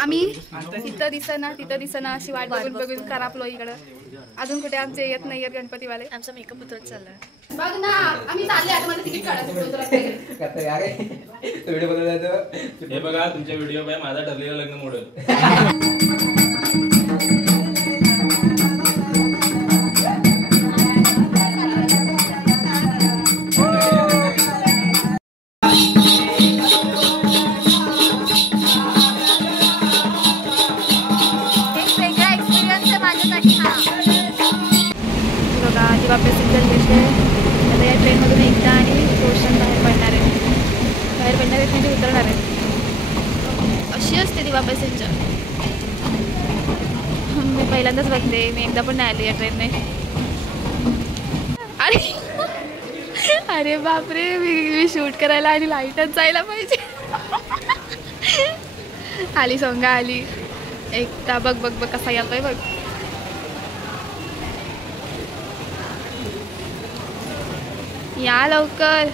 आम्ही इथं दिसना तिथं दिसना अशी वाट बघून बघून करापलो इकडं. अजून कुठे आमचे येत नाही गणपतीवाले. आमचा मेकअप होतच चाललाय. बघ ना आम्ही चालले आता. मला तिकीट काढायचं व्हिडिओ बनवला. हे बघा तुमच्या व्हिडिओ बाय माझा ठरलेलं लग्न मॉडेल. दिवा पॅसेंजर घेते आता या ट्रेनमधून एकदा आणि रोशन बाहेर पडणार आहेत म्हणजे उतरणार आहेत. अशी असते दिवा पॅसेंजर. मी पहिल्यांदाच बघते. मी एकदा पण नाही आली या ट्रेनने. अरे बापरे मी शूट करायला आणि लाईटच जायला पाहिजे. आली सोंगा आली. एकदा बघ बघ बघ कसा येतोय बघ. या लवकर.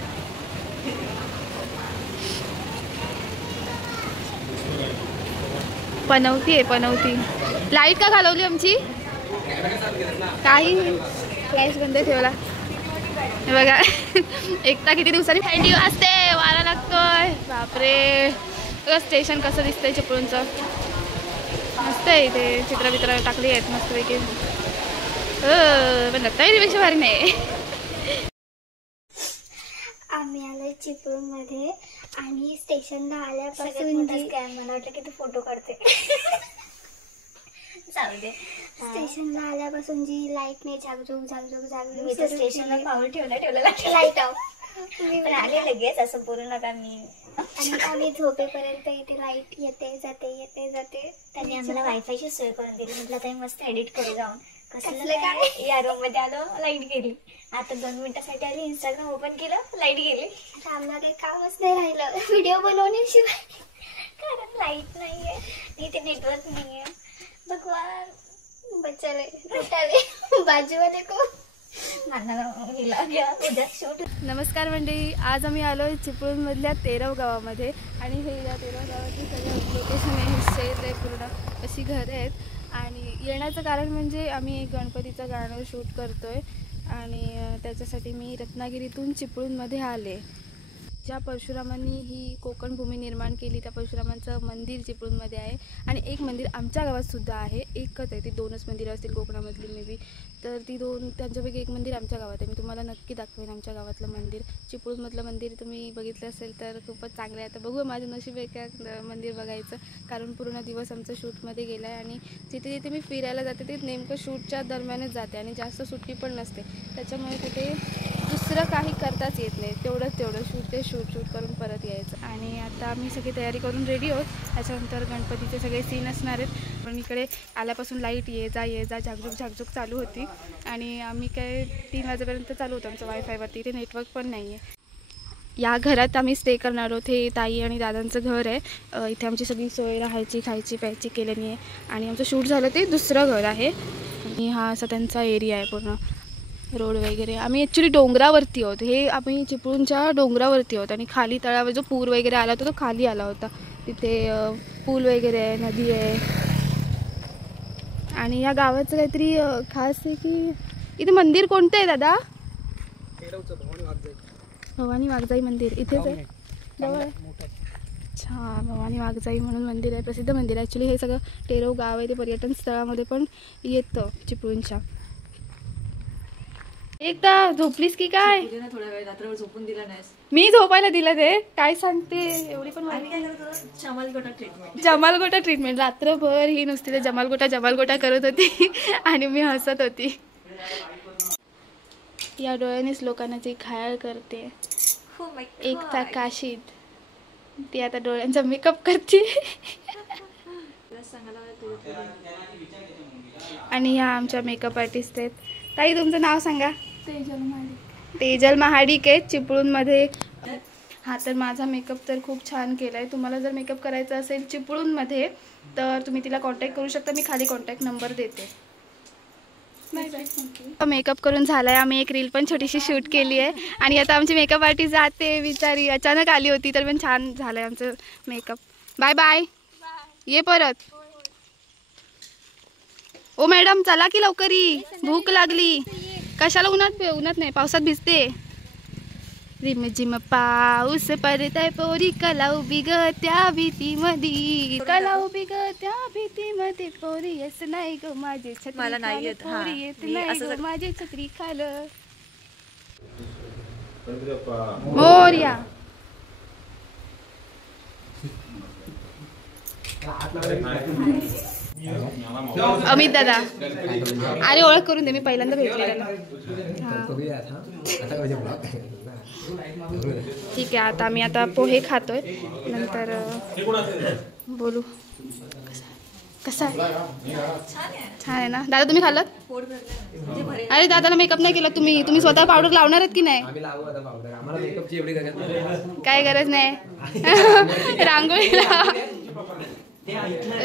पनवती आहे पनवती. लाईट का घालवली आमची? काही फ्लॅश बंद ठेवला. बघा एकदा किती दिवसांनी थंडी वाजते. वारा लागतोय. बापरे स्टेशन कसं दिसतंय चिपळूणचं. मस्त आहे इथे. चित्र टाकली आहेत मस्तपैकी. पण दत्तागिरीपेक्षा भारी नाही. आम्ही आलोय चिपळूणमध्ये आणि स्टेशनला आल्यापासून मला वाटलं की तू फोटो काढते. जाऊ दे. स्टेशनला आल्यापासून जी लाईटने झाकझुक स्टेशनला पाऊल ठेवलं लाईट ऑफ. मी आले लगेच असं बोलू नका. आणि आम्ही झोपेपर्यंत इथे लाईट येते जाते. त्यांनी आम्हाला वायफायची सोय करून दिली. म्हटलं आता मस्त एडिट करू जाऊन. कसलं काय या रूम मध्ये आलो लाईट गेली. आता 2 मिनिटासाठी आली. इंस्टाग्राम ओपन केलं लाईट गेली. आम्हाला काही कामच नाही राहिलं व्हिडिओ बनवण्याशिवाय. कारण लाईट नाहीये इथे नेटवर्क नाहीये. भगवान बचाले बाजूवाले को. नमस्कार मंडळी. आज आम्ही आलोय चिपळूणमधल्या तेरव गावामध्ये. आणि हे या तेरव गावाची सगळं लोकेशन आहे. शेत आहे पूर्ण. अशी घरं आहेत. आणि येण्याचं कारण म्हणजे आम्ही एक गणपतीचं गाणं शूट करतोय. आणि त्याच्यासाठी मी रत्नागिरीतून चिपळूणमध्ये आले. ज्या परशुरामांनी ही कोकण भूमी निर्माण केली त्या परशुरामांचं मंदिर चिपळूणमध्ये आहे. आणि एक मंदिर आमच्या गावातसुद्धा आहे. एकच आहे. ती 2च मंदिरं असतील कोकणामधली मे बी. तर ती 2 त्यांच्यापैकी एक मंदिर आमच्या गावात आहे. मी तुम्हाला नक्की दाखवेन आमच्या गावातलं मंदिर. चिपळूणमधलं मंदिर तुम्ही बघितलं असेल तर खूपच चांगलं आहे. आता बघू माझं नशीब आहे का मंदिर बघायचं. कारण पूर्ण दिवस आमचं शूटमध्ये गेला आहे. आणि जिथे जिथे मी फिरायला जाते ते नेमकं शूटच्या दरम्यानच जाते. आणि जास्त सुट्टी पण नसते. त्याच्यामुळे कुठे दुसरं काही करताच येत नाही. तेवढं शूट करून परत यायचं. आणि आता आम्ही सगळी तयारी करून रेडी आहोत. त्याच्यानंतर गणपतीचे सगळे सीन असणार आहेत. पण इकडे आल्यापासून लाईट ये जा झाकझुक चालू होती. आणि आम्ही काय 3 वाजेपर्यंत चालू होतं आमचं वायफायवरती. इथे नेटवर्क पण नाही आहे. या घरात आम्ही स्टे करणार आहोत. हे ताई आणि दादांचं घर आहे. इथे आमची सगळी सोय राहायची खायची प्यायची केलेली आहे. आणि आमचं शूट झालं ते दुसरं घर आहे. आणि हा असा त्यांचा एरिया आहे पूर्ण. रोड वगैरे. आम्ही ॲक्च्युली डोंगरावरती आहोत. हे आम्ही चिपळूणच्या डोंगरावरती आहोत. आणि खाली तळावर जो पूर वगैरे आला होता तो खाली आला होता. तिथे पूल वगैरे आहे. नदी आहे. आणि या गावाचं काहीतरी खास आहे की इथे मंदिर कोणतं आहे दादा? भवानी वाघजाई मंदिर इथेच आहे जवळ. अच्छा भवानी वाघजाई म्हणून मंदिर आहे. प्रसिद्ध मंदिर आहे. ॲक्च्युली हे सगळं तेरव गाव आहे. ते पर्यटन स्थळामध्ये पण येतं चिपळूणच्या. एकदा झोपलीस की काय? थोडा वेळ रात्रभर झोपून दिला नाहीस. मी झोपायला दिलं ते काय सांगते. एवढी पण जमालगोटा ट्रीटमेंट रात्रभर ही नुसती ते जमालगोटा करत होती. आणि मी हसत होती. या डोळ्यानेच लोकांना जी घायाळ करते एकता काशीद ती आता डोळ्यांचा मेकअप करते. आणि ह्या आमच्या मेकअप आर्टिस्ट आहेत. ताई तुमचं नाव सांगा. तेजल महाडिक आहे चिपळूणमध्ये. हा तर माझा मेकअप तर खूप छान केला आहे. तुम्हाला जर मेकअप करायचा असेल चिपळूणमध्ये तर तुम्ही तिला कॉन्टॅक्ट करू शकता. मी खाली कॉन्टॅक्ट नंबर देते. मेकअप करून झालाय. आम्ही एक रील पण छोटीशी शूट केली आहे. आणि आता आमची मेकअप आर्टिस्ट जाते बिचारी. अचानक आली होती तर पण छान झालंय आमचं मेकअप. Bye bye. ये परत. ओ मॅडम चला की लवकरी, भूक लागली. कशाला उन्हात नाही, पावसात भिजते. रिम झिम पाऊस पडताय पोरी, कला उभी ग त्या भीतीमध्ये, कला उभी ग त्या भीतीमध्ये पोरी. येस नाही ग माझी छत्री मला नाही खालं, येत, हा. पोरी येत मी नाही असं ग सग- माझी छत्री खालं. मोरया. अमित दादा, अरे ओळख करून दे, मी पहिल्यांदा भेटले त्यांना. ठीक आहे, आता आम्ही आता पोहे खातोय, नंतर बोलू. कसा आहे? छान आहे ना दादा, तुम्ही खाल्लं? पोट भरलंय. म्हणजे भरेल. अरे दादाला मेकअप नाही केला तुम्ही स्वतः पावडर लावणार आहेत की नाही? काय गरज नाही.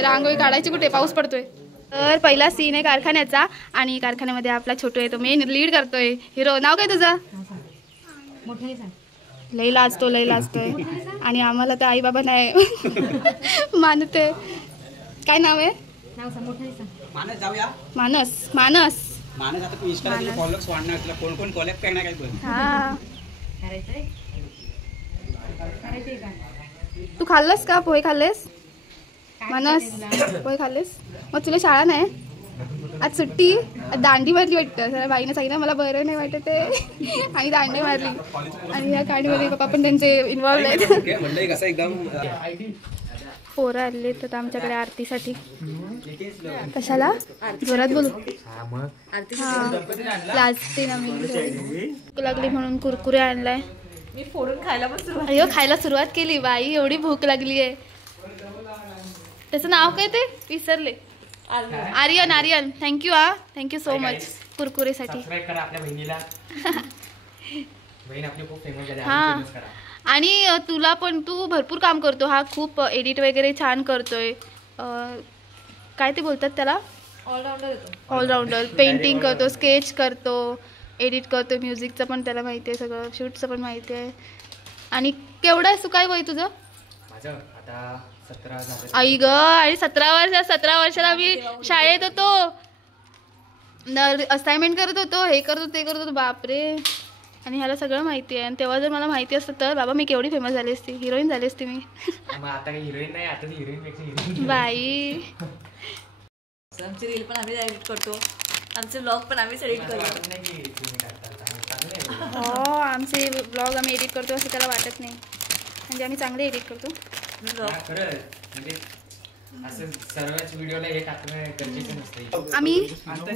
रांगोळी काढायची कुठे, पाऊस पडतोय. तर पहिला सीन आहे कारखान्याचा, आणि कारखान्यामध्ये आपला छोटू आहे, तो मेन लीड करतोय. हिरो, नाव काय तुझं? लई लाजतोय. आणि आम्हाला तर आई बाबा नाही मानते. काय नाव आहे? मानस जाऊया. मानस. मानस आता तू इंस्टाला फॉलोअर्स वाढणार, तुला कोण कोण कॉलेक्ट करणार काय पण. हा, तू खाल्लंस का पोहे? खाल्लेस मानस? पोहे खाल्लेस? मग तुला शाळा नाही? आज सुट्टी, दांडी मारली वाटतं. सर बाईने सांगितलं मला बरं नाही वाटत आहे, आणि दांडी मारली. आणि या काढीमध्ये पप्पा पण त्यांचे इन्व्हॉल्व आहेत. कसं एकदम पोरं आले तर आमच्याकडे आरतीसाठी. कशाला? जोरात बोलू. हा, लाजते ना मी. भूक लागली म्हणून कुरकुरे आणलाय. मी फोडून खायला पण सुरुवात. अरे खायला सुरुवात केली बाई, एवढी भूक लागली आहे. त्याचं नाव काय ते विसरले. आर्यन. थँक्यू सो मच कुरकुरेसाठी. करा आपल्या बहिणीला. बहीण आपली खूप फेमस झाली. हा, आणि तुला पण, तू भरपूर काम करतो. हा खूप एडिट वगैरे छान करतोय. काय ते बोलतात त्याला? ऑलराऊंडर येतो. ऑलराऊंडर. पेंटिंग करतो, स्केच करतो, एडिट करतो, म्युझिकचं पण त्याला माहिती आहे सगळं, शूटचं पण माहिती आहे. आणि केवढं आहे काय वय तुझं? माझं आता 17 झालं. आई ग, आणि 17 वर्षाला मी शाळेत होतो, असाइनमेंट करत होतो, हे करत होतो, ते करत होतो. बापरे. आणि ह्याला सगळं माहिती आहे. आणि तेव्हा जर मला माहिती असतं तर बाबा मी केवढी फेमस झाली असती, हिरोईन झाली असती मी. मग आता काही हिरोईन नाही, आता हिरोईन पेक्षा हिरोईन. बाई. आमची रील पण आम्ही एडिट करतो, आमचे ब्लॉग पण आम्हीच एडिट करतो. हो, आमचे ब्लॉग आम्ही एडिट करतो असं त्याला वाटत नाही, म्हणजे आम्ही चांगले एडिट करतो. खरं म्हणजे असं सर्वच व्हिडिओला हे टाकणं गरजेचं नसतं. आम्ही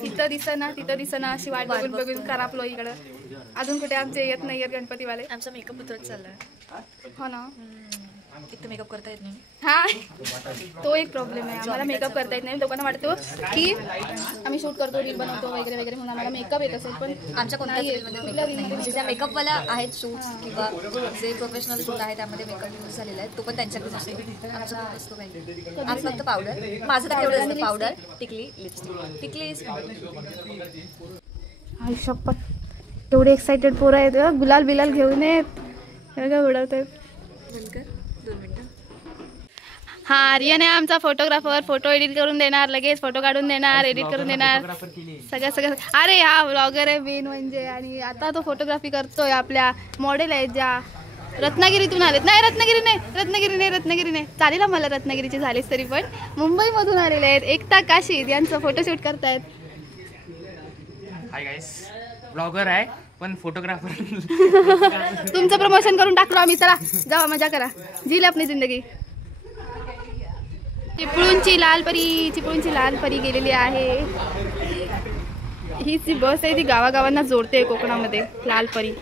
तिथं दिसना अशी वाट बघून करापलो इकडं. अजून कुठे आमचे येत नाही आहेत गणपतीवाले. आमचा मेकअप उतरत चाललाय. हो ना. एक तर मेकअप करता येत नाही. हा, तो एक प्रॉब्लेम आहे. आम्हाला मेकअप करता येत नाही. लोकांना वाटतो की आम्ही शूट करतो, रील बनवतो वगैरे म्हणून आम्हाला मेकअप येत असेल, पण आमच्या कोणत्याच रीलमध्ये म्हणजे ज्या मेकअपवाल्या आहेत शूट्स किंवा जे प्रोफेशनल शूट आहे त्यामध्ये मेकअप यूज झालेला आहे, तो पण त्यांच्याकडे असेल. आमचं असतो काही. आज फक्त पावडर. माझं तर एवढं असतं, पावडर, टिकली, लिपस्टिक. टिकली शपथ, एवढे एक्साइटेड पोरं आहेत. गुलाल बिलाल घेऊन येत, काय उडवत आहेत. 2 मिनिटं. हा, आर्यन आहे आमचा फोटोग्राफर. फोटो एडिट करून देणार, लगेच फोटो काढून देणार, एडिट करून देणार, सगळं. अरे हा ब्लॉगर आहे मेन म्हणजे. आणि आता तो फोटोग्राफी करतोय. आपल्या मॉडेल आहेत ज्या रत्नागिरीतून आलेत. नाही रत्नागिरी नाही चालेल मला, रत्नागिरीची झालीच तरी, पण मुंबईमधून आलेले आहेत. एकता काशीद यांचं फोटोशूट करतायत. हाय गाईस, ब्लॉगर आहे पण फोटोग्राफर. तुमचं प्रमोशन करून टाकलो आम्ही. चला जावा, मजा करा, जील अपनी जिंदगी. चिपळूणची लाल परी गेलेली आहे. ही जी बस आहे ती गावागावांना जोडते कोकणामध्ये. लाल परी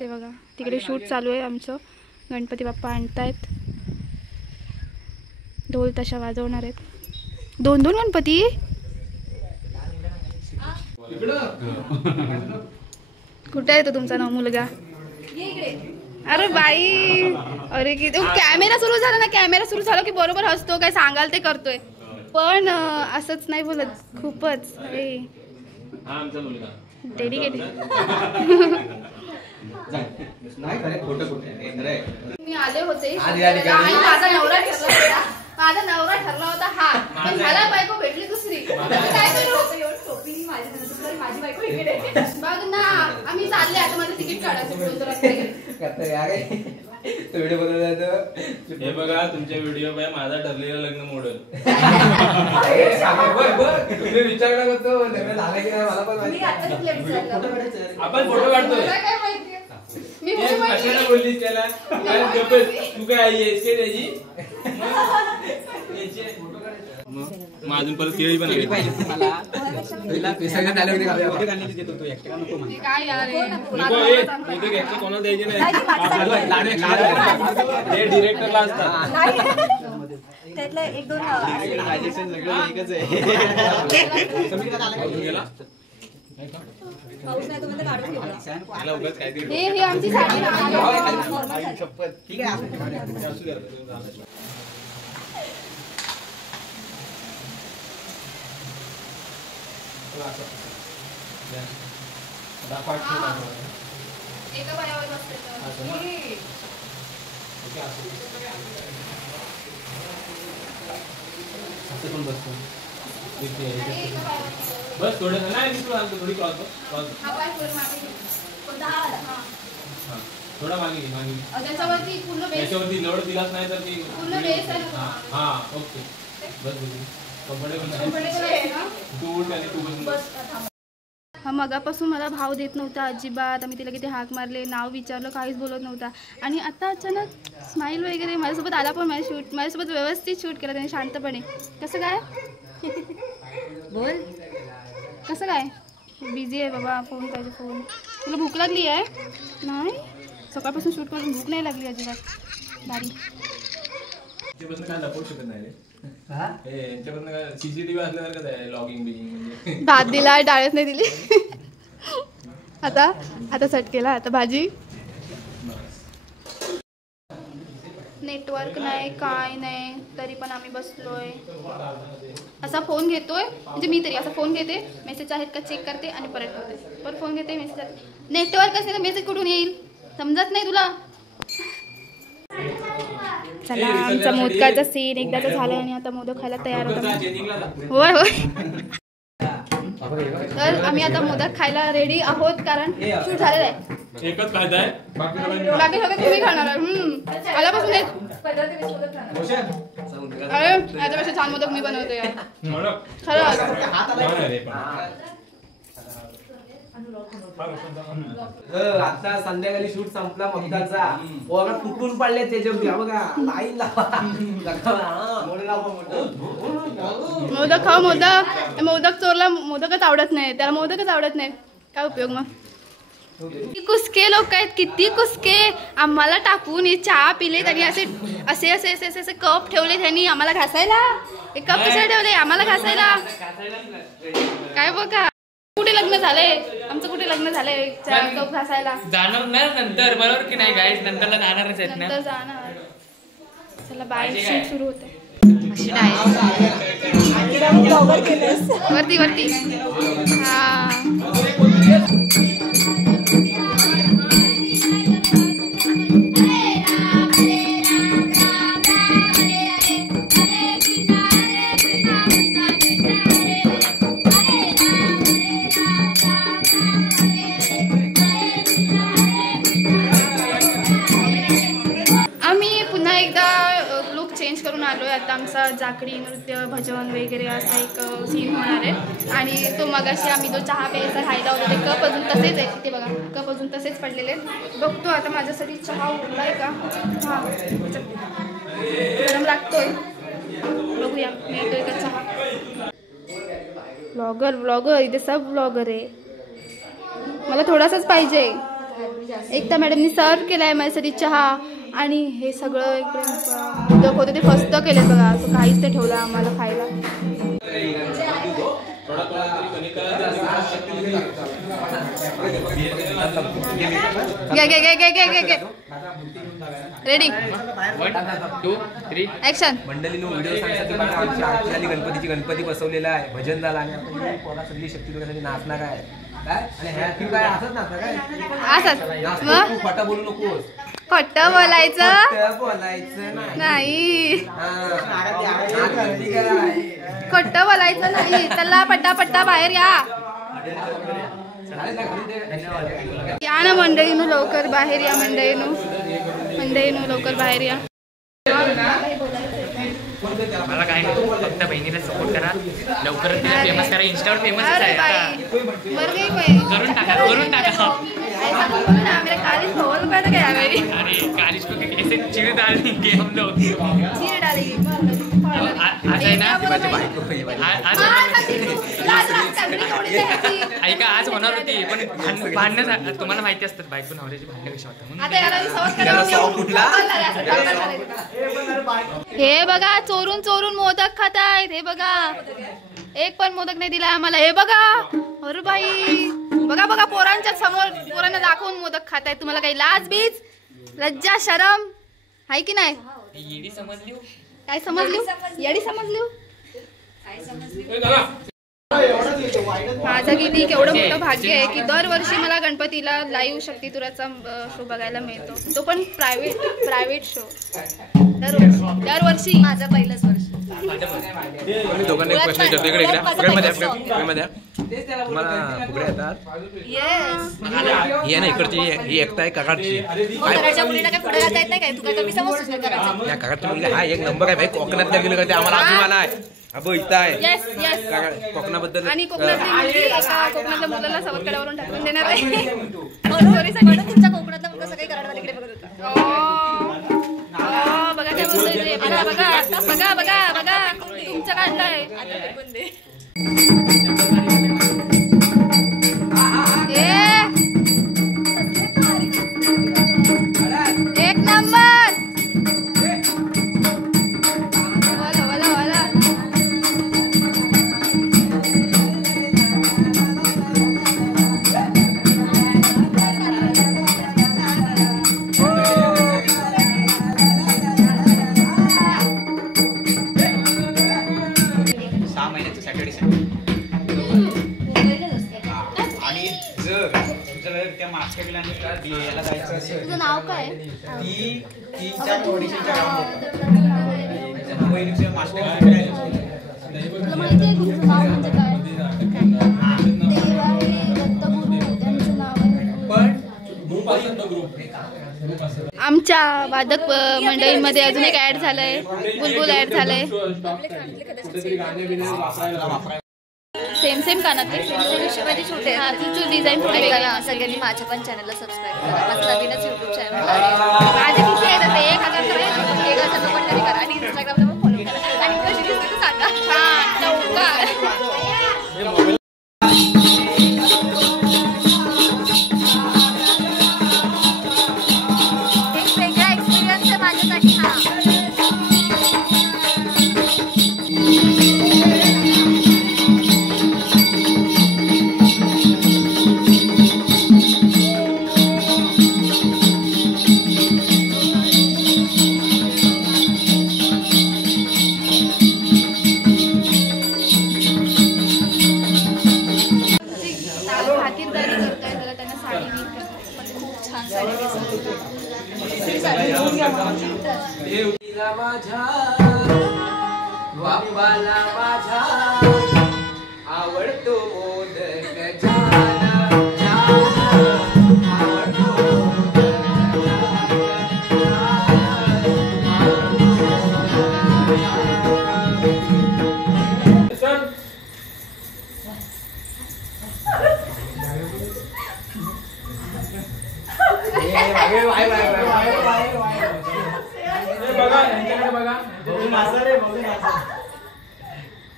ते बघा, तिकडे शूट चालू आहे आमचं. गणपती बाप्पा आणतायत, ढोल तशा वाजवणार आहेत. 2 गणपती. कुठे आहे तो तुमचा मुलगा? अरे बाई, अरे किती कॅमेरा सुरू झाला ना, कॅमेरा सुरू झाला की बरोबर हसतो, काय सांगाल ते करतोय, पण असंच नाही बोलत. खूपच हा आमचा मुलगा डेडिकेटेड. नाही खरे खोटं खोटं मी आले होते आली आणि घरी. माझा नवरा ठरला होता. माझा नवरा ठरला होता हा पण मला बायको भेटली दुसरी. मी काय करू? माझी बायको इकडे. बघ ना आम्ही चालले आता माझं तिकीट काढायचं बोलतो रस्त्यावर. व्हिडिओ बनवला हे बघा तुमच्या व्हिडिओ बाय माझा ठरलेलं लग्न मॉडेल. तुम्ही विचार नका करतो लग्न झालं की नाही मला पण मी माहिती. आता तिथल्या विचारलं. आपण फोटो काढतोय. तुला काय माहितीये? मी तेच कुठे कशाला माहिती? बोललीस त्याला काय गप्पच. तू काय आई आहेस काय त्याची? मग अजून परत केळी पण केळी आली. पाहिजे मला तुला सगळ्यात आले होते का? फोटो काढलेली देतो तू एकट्याला नको हे म्हणते. काय यार हे? नको माझा हे चांगला आहे. इथे घ्यायचं कोणाला द्यायचे नाही, नाही. माझं आपलं हे डिरेक्टरला असतात. त्यातलं एक दोन Suggestion सगळं एकच आहे. समीर का आला? गेला? पाऊस नाही तुम्ही काढून ठेवला. याला उगाच काहीतरी हे आमची साडी आहे. ठीक आहे आपण एका पायावर बसते. बस थोडं नाही मी तुला सांगतो थोडी क्रॉस हा पाय पूर्ण मागे घे. कोणता हा वाला? हा. थोडा मागे घे मागे घे. त्याच्यावरती पूर्ण बेस याच्यावरती लोड दिलाच नाही तर ती पूर्ण बेस आहे हा ना. हा ओके बस बस कम्फर्टेबल आहे. Comfortable आहे ना? तू उठ आणि तू बस. बस थांब. हा मगापासून मला भाव देत नव्हता अजिबात. आम्ही तिला किती हाक मारले, नाव विचारलं, काहीच बोलत नव्हता. आणि आता अचानक स्माईल वगैरे माझ्यासोबत आला पण माझ्यासोबत व्यवस्थित शूट केलं त्याने शांतपणे. कसं काय बोल. कसं काय बिझी आहे बाबा. फोन पाहिजे फोन. तुला भूक लागली आहे? नाही सकाळपासून शूट करून भूक नाही लागली अजिबात. दारी यांच्यापासून काय लपवू शकत नाही रे. यांच्यापासून काय सीसीटीव्ही असल्यासारखंच आहे लॉगिंग बिगिंग म्हणजे. भात दिला डाळच नाही दिली. आता सेट केला. आता भाजी. नेटवर्क नाही काय नाही तरी पण आम्ही बसलोय. असा फोन घेतोय म्हणजे मी तरी असा फोन घेते, मेसेज आहेत का चेक करते आणि परत ठेवते. परत फोन घेते मेसेज. नेटवर्कच नाही तर मेसेज कुठून येईल समजत नाही तुला. चला आमचा मोदकाचा सीन एकदाचा झाला आणि आता मोदक खायला तयार होता. चेंजिंगला जा. होय होय. तर आम्ही आता मोदक खायला रेडी आहोत कारण शूट झालेलं आहे. एकच फायदा आहे बाकी सगळं बाकी सगळं तुम्ही खाणार आहे. आल्यापासून हेच. अरे याच्यापेक्षा छान मोदक मी बनवते यार. खरंच. आता संध्याकाळी शूट संपला मक्काचा पोरा तुटून पडले त्याच्या बघा लाईन मोदक खाऊ मोदक. मोदक चोरला मोदकच आवडत नाही त्याला. मोदकच आवडत नाही काय उपयोग मग. किती कुसके लोक आहेत किती कुसके. आम्हाला टाकून हे चहा पिले त्यांनी असे असे असे असे असे असे कप ठेवले त्यांनी आम्हाला घासायला. हे कप कशाला ठेवले आम्हाला घासायला. काय बघा कुठे लग्न झालंय आमचं. कुठे लग्न झालंय कप घासायला. जाणार नाही नंतर बरोबर की नाही गाईज नंतरला जाणारच आहेत ना. नंतर जाणार. चला बाय शूट सुरू होते. वरती वरती हा. आम्ही पुन्हा एकदा लुक चेंज करून आलोय. आता आमचा जाकडी नृत्य भजन वगैरे असा एक सीन होणार आहे. आणि तो मगाशी आम्ही जो चहा प्यायचा राहिला होता ते कप अजून तसेच आहे. ते बघा कप अजून तसेच पडलेले आहेत. बघतो आता माझ्यासाठी चहा उरलाय का. हा गरम लागतोय. बघूया मिळतोय का चहा. ब्लॉगर इथे सब ब्लॉगर आहे. मला थोडासाच पाहिजे. एकता मॅडमनी सर्व केलाय माझ्यासाठी चहा. आणि हे सगळं एकदम मोदक होते ते फस्त केले बघा. असं काहीच ते ठेवलं आम्हाला खायला. घे घे घे घे घे घे घे. Ready 1 2 3 action. मंडळीनो व्हिडिओ सांगण्यासाठी बघा आमची आरती झाली गणपतीची. गणपती बसवलेला आहे भजन झाला आणि आपण पोरा सगळी शक्ती दोघांसाठी नाचणार आहे. आणि ह्या काय असत ना काय असंच मग तू खोटं बोलू नकोस. खोटं बोलायचं खोटं बोलायचं नाही, नाही. खोटं बोलायचं नाही. चला पट्टा बाहेर या ना मंडळीनो, लवकर बाहेर या मंडळीनो लवकर बाहेर या. मला काय नाही, फक्त बहिणीला सपोर्ट करा, लवकरात तिला फेमस करा. इंस्टावर फेमस आहे आता. करून टाका मेरे कालिज खोल कर गया मेरी. अरे कालिज को कैसे चिड़ डालनी के हम लोग. चीर डालेगी आज आहे ना ऐका, आज होणार होती पण भांडणं तुम्हाला माहिती असतात, बायको नवऱ्याची भांडणं कशी होतात. हे बघा चोरून मोदक खातायत. हे बघा, एक पण मोदक नाही दिला आम्हाला. हे बघा, अरे बाई बघा पोरांच्या समोर पोरांना दाखवून मोदक खातायत. तुम्हाला काही लाज बीज, लज्जा शरम आहे की नाही? येडी समजली. काय समजली? येडी समजली. माझं किती केवढं मोठं भाग्य आहे की दरवर्षी मला गणपतीला लाईव्ह शक्तितुराचा शो बघायला मिळतो. तो पण प्रायव्हेट शो. दरवर्षी माझं पहिलंच वर्ष. मी दोघांना एक प्रश्न विचारतो. इकडे तुम्हाला फुगड्या येतात? ही ना इकडची, ही एकता आहे काकाडची. घराच्या मुलीला काय पुढे जाता येत नाही काय? तू काय कमी समजतोस काय करायचं? या काकाडची मुलगी हा एक नंबर आहे भाई. कोकणातल्या गेलो का ते आम्हाला अभिमान आहे. अबो इथं आहे कोकणाबद्दल. आणि कोकणातली मुलगी एका कोकणातल्या मुलाला सवतकड्यावरून टाकून देणार आहे. म्हणून तुमच्या कोकणातला मुलगा सगळे कराडला तिकडे बघत होता. बघा काय बोलतोय. बघा तुमचं काढलंय. एक नंबर. तुझं नाव काय? तुला माहिती आहे तुझं नाव म्हणजे काय? त्यांचं नाव आमच्या वादक मंडळींमध्ये अजून एक ऍड झालंय. बुलबुल ऍड झालंय. सेम कानातले हिशोबाची शूट आहे. तुझं डिझाईन सगळ्यांनी माझ्या पण चॅनलला सबस्क्राईब करा. माझं नवीनच युट्यूब चॅनल माझे किती आहे ते 1000 आहे. 1000 पण तरी करा आणि इंस्टाग्रामला पण फॉलो करा. आणि कशी दिसते ते सांगा. एक वेगळा एक्सपिरियन्स आहे माझ्यासाठी हा. माझ्या बापाला माझ्या आवडतो मोदक छान आवडतो.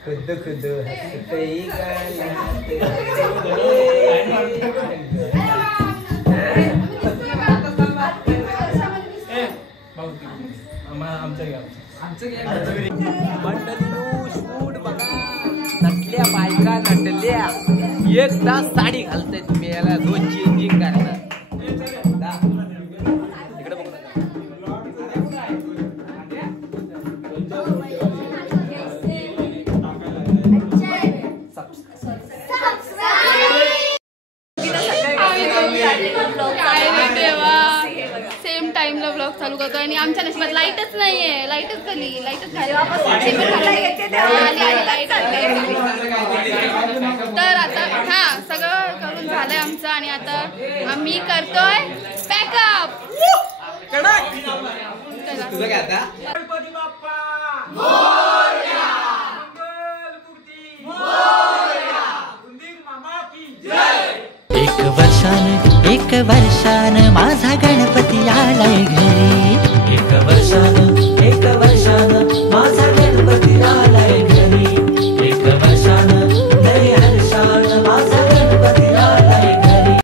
खुद हसतई शूट बघा. नटल्या बायका नटल्या. 1 तास साडी घालताय तुम्ही याला 2 चेंजिंग करणार. लाईटच खाली तर आता हा सगळं करून झालंय आमचं आणि आता आम्ही करतोय पॅकअप. तुझं काय आता